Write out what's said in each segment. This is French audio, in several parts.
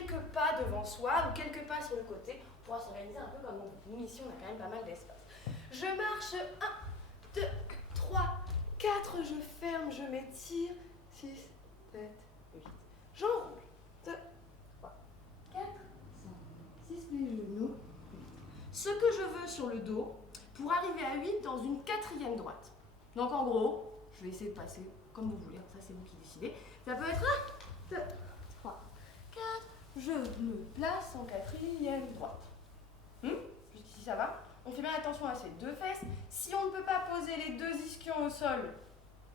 quelques pas devant soi ou quelques pas sur le côté. On pourra s'organiser un peu comme dans nous. Ici, on a quand même pas mal d'espace. Je marche 1, 2, 3, 4, je ferme, je m'étire. 6, 7, 8. J'enroule. 2, 3, 4, 5, 6, les genoux. Ce que je veux sur le dos pour arriver à 8 dans une 4e droite. Donc en gros, je vais essayer de passer comme vous voulez, ça c'est vous qui décidez. Ça peut être 1, 2, 3, 4, je me place en 4e droite. Jusqu'ici ça va. On fait bien attention à ces deux fesses. Si on ne peut pas poser les deux ischions au sol,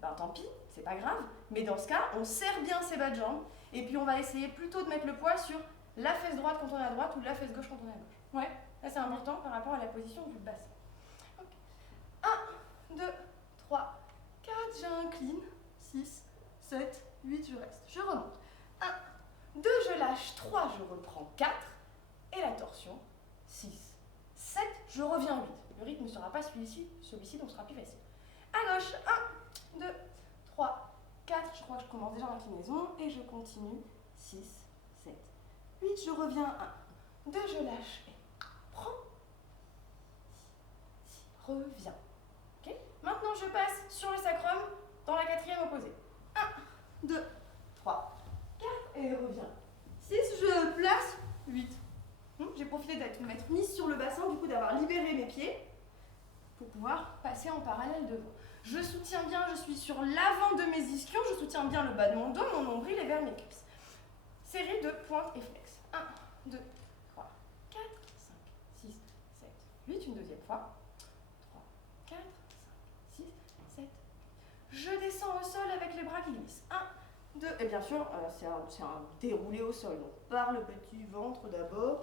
ben tant pis, c'est pas grave. Mais dans ce cas, on serre bien ses bas de jambes. Et puis on va essayer plutôt de mettre le poids sur la fesse droite quand on est à droite ou la fesse gauche quand on est à gauche. Ouais, ça c'est important par rapport à la position du bassin. Okay. 1, 2, 3, 4, j'incline. 6, 7, 8, je reste. Je remonte. 1, 2, je lâche. 3, je reprends. 4. Et la torsion. 6, 7, je reviens 8. Le rythme ne sera pas celui-ci, donc ce sera plus facile. À gauche. 1, 2, 3, 4. Je crois que je commence déjà l'inclinaison. Et je continue. 6, 7, 8. Je reviens. 1, 2, je lâche. Et prends. Reviens. Okay. Maintenant, je passe sur le sacrum dans la 4e opposée. 1, 2, 3, 4 et reviens. 6, je place. 8. J'ai profité m'être mise sur le bassin, du coup d'avoir libéré mes pieds pour pouvoir passer en parallèle devant. Je soutiens bien, je suis sur l'avant de mes ischions, je soutiens bien le bas de mon dos, mon nombril est vers mes cuisses. Série de pointe et flex. 1, 2, 3, 4, 5, 6, 7, 8. Une deuxième fois. 3, 4, 5, 6, 7. Je descends au sol avec les bras qui glissent. 1, 2, et bien sûr, c'est un déroulé au sol. Donc par le petit ventre d'abord,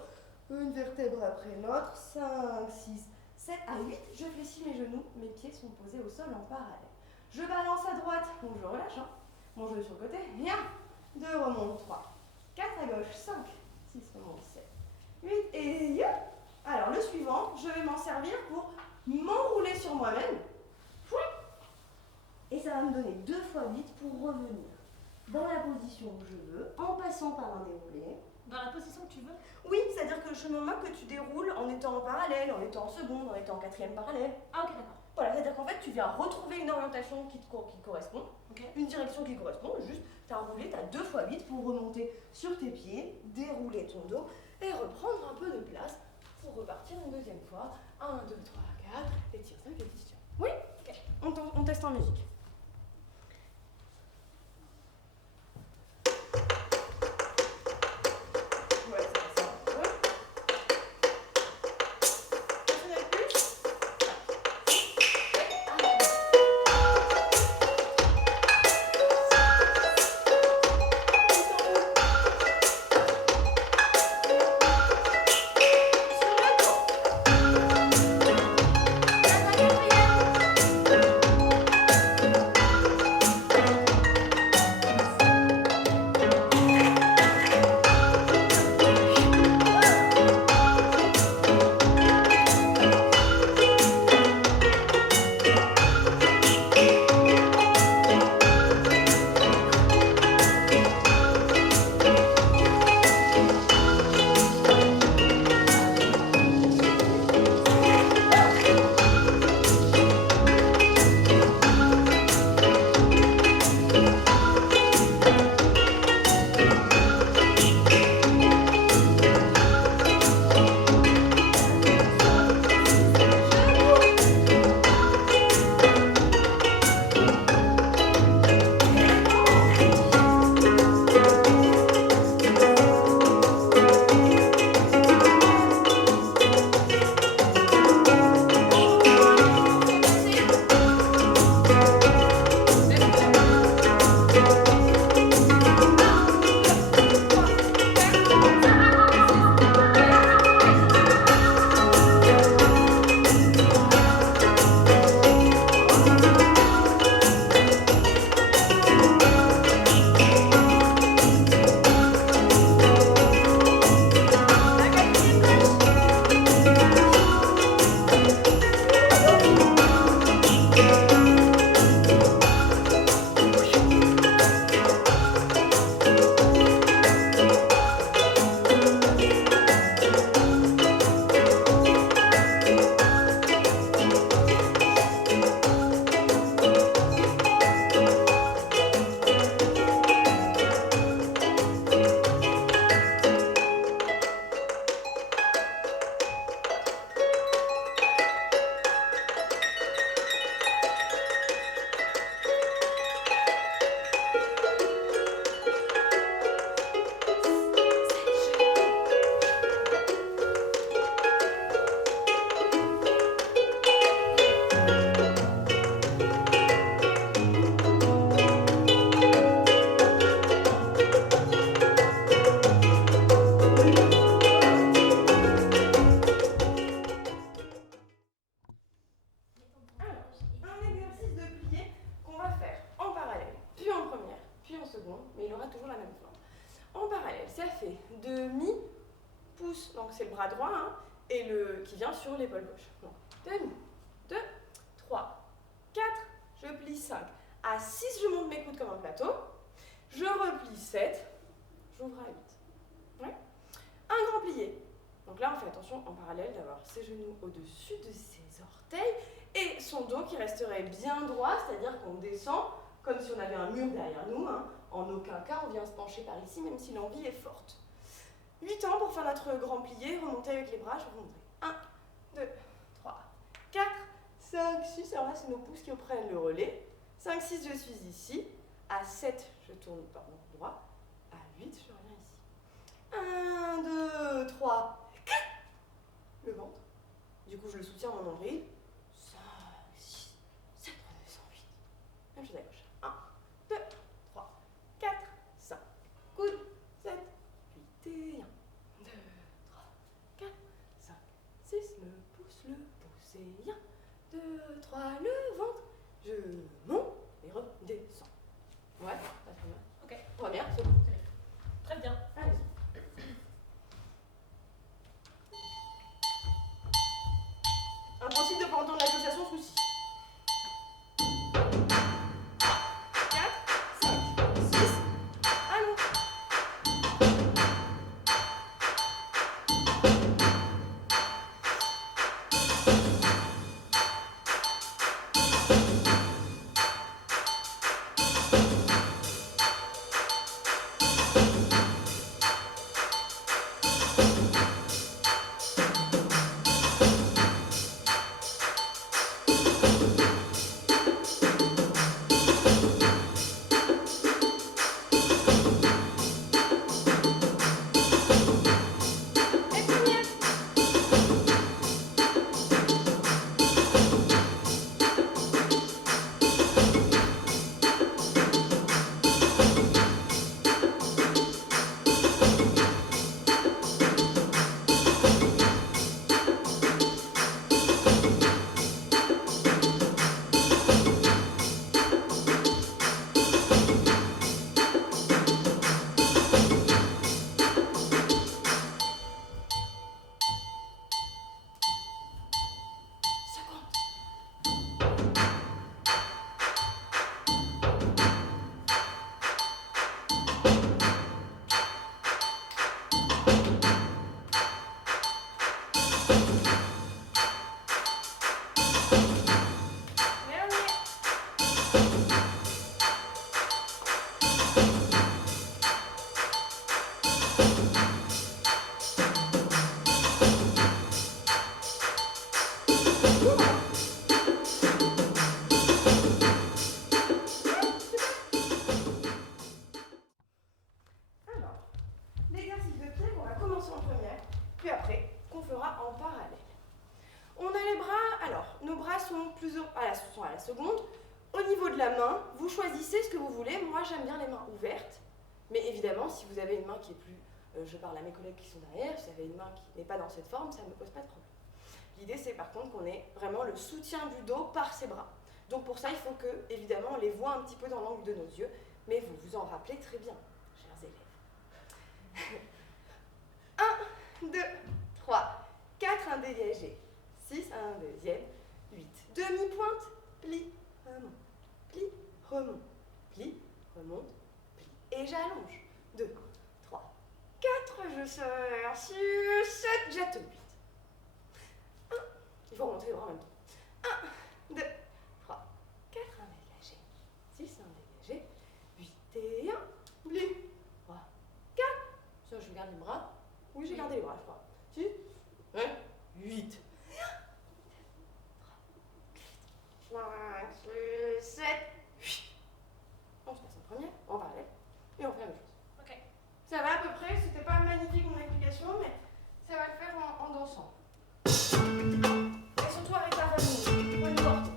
une vertèbre après l'autre. 5, 6, 7 à 8. Je fléchis mes genoux, mes pieds sont posés au sol en parallèle. Je balance à droite, donc je relâche. Mon genou sur le côté. 1, 2, remonte. 3, 4 à gauche. 5, 6, remonte. 7, 8 et yep. Alors le suivant, je vais m'en servir pour m'enrouler sur moi-même. Et ça va me donner 2 fois 8 pour revenir dans la position que je veux, en passant par un déroulé. Dans la position que tu veux? Oui, c'est-à-dire que je me moque que tu déroules en étant en parallèle, en étant en seconde, en étant en 4e parallèle. Ah ok, d'accord. Voilà, c'est-à-dire qu'en fait, tu viens retrouver une orientation qui correspond, une direction qui correspond, juste, tu as roulé, tu as 2 fois 8 pour remonter sur tes pieds, dérouler ton dos et reprendre un peu de place pour repartir une deuxième fois. 1, 2, 3, 4, étire 5 et étire. Oui, ok. On teste en musique. pouce, donc c'est le bras droit, hein, et le qui vient sur l'épaule gauche. Donc, demi, 2, 3, 4, je plie 5. À 6, je monte mes coudes comme un plateau. Je replie 7, j'ouvre à 8. Ouais. Un grand plié. Donc là, on fait attention en parallèle d'avoir ses genoux au-dessus de ses orteils et son dos qui resterait bien droit, c'est-à-dire qu'on descend comme si on avait un mur derrière nous. Hein. En aucun cas, on vient se pencher par ici, même si l'envie est forte. 8 ans pour faire notre grand plié, remonter avec les bras, je vous montrer. 1, 2, 3, 4, 5, 6, alors là, c'est nos pouces qui prennent le relais. 5, 6, je suis ici. À 7, je tourne par mon droit. À 8, je reviens ici. 1, 2, 3, 4. Le ventre. Du coup, je le soutiens à mon nombril. 5, 6, 7, 8. Même chose à gauche. 1, 2, 3, 4, 5. Coude. 7, 8 et 1. 2, 3, 4, 5, 6. Le pouce et 1. 2, 3, le ventre. Je monte et redescends. Ouais, pas très mal. Ok. Première, c'est bon. Très bien. Allez-y. Impossible de ne pas entendre l'association souci. 4, 5, 6. Allons. L'exercice de pied qu'on va commencer en première, puis après qu'on fera en parallèle. On a les bras, alors nos bras sont à la seconde. Au niveau de la main, vous choisissez ce que vous voulez. Moi j'aime bien les mains ouvertes, mais évidemment si vous avez une main qui est plus, je parle à mes collègues qui sont derrière, si vous avez une main qui n'est pas dans cette forme, ça ne me pose pas de problème. L'idée c'est par contre qu'on ait vraiment le soutien du dos par ses bras. Donc pour ça il faut que évidemment on les voit un petit peu dans l'angle de nos yeux, mais vous vous en rappelez très bien, chers élèves. 1, 2, 3, 4, un dégagé. 6, un deuxième. 8. Demi-pointe, plie, remonte, plie, remonte, plie, remonte, plie. Et j'allonge. 2, 3, 4, je serre sur 7, jette 8. 1, il faut remonter les bras en même temps. 1, 2, 3, 4, un dégagé. 6, un dégagé. 8 et 1, plie. 3, 4. Ça, je garde les bras. Oui, j'ai gardé les bras, je crois. 6, 8. 5, 6, 7, 8. On se passe en première, en parallèle, et on fait la même chose. Ok. Ça va à peu près, c'était pas magnifique mon explication, mais ça va le faire en dansant. Et surtout avec la famille, bonne portée.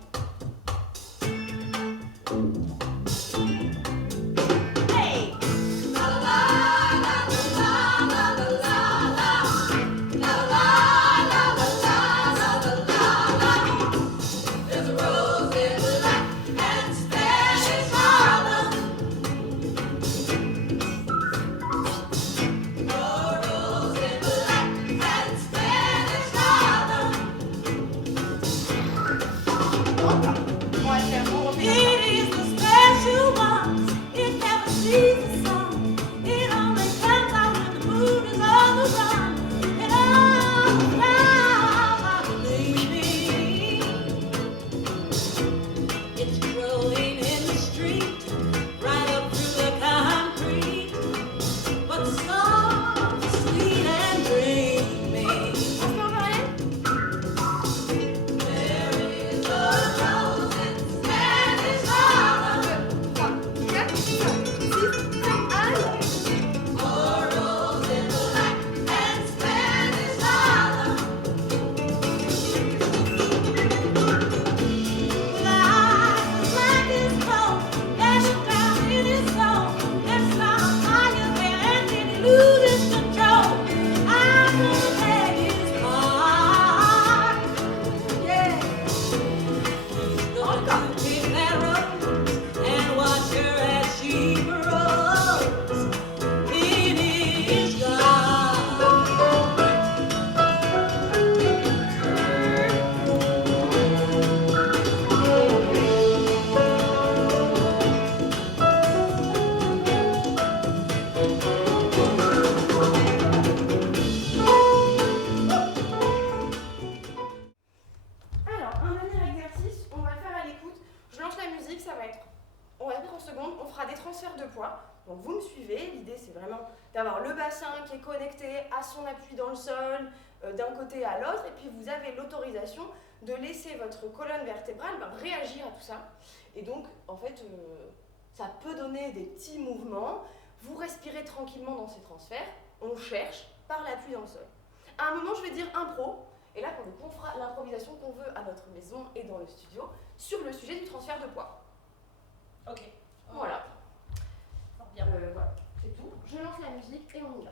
bassin qui est connecté à son appui dans le sol, d'un côté à l'autre, et puis vous avez l'autorisation de laisser votre colonne vertébrale réagir à tout ça. Et donc, en fait, ça peut donner des petits mouvements. Vous respirez tranquillement dans ces transferts. On cherche par l'appui dans le sol. À un moment, je vais dire impro. Et là, pour le coup, on fera l'improvisation qu'on veut à notre maison et dans le studio sur le sujet du transfert de poids. Ok. Voilà. Bien. Voilà, c'est tout. Je lance la musique et on y va.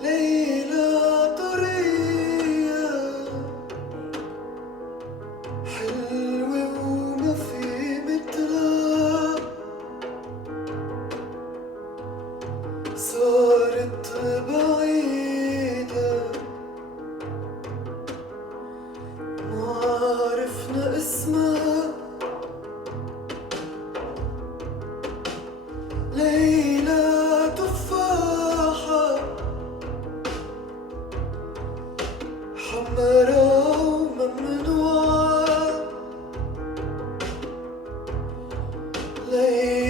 ليلى طرية حلوة وما في مثلها صارت بعيدة ما عرفنا اسمها ليلى تفاحة حمرا وممنوعة ليلى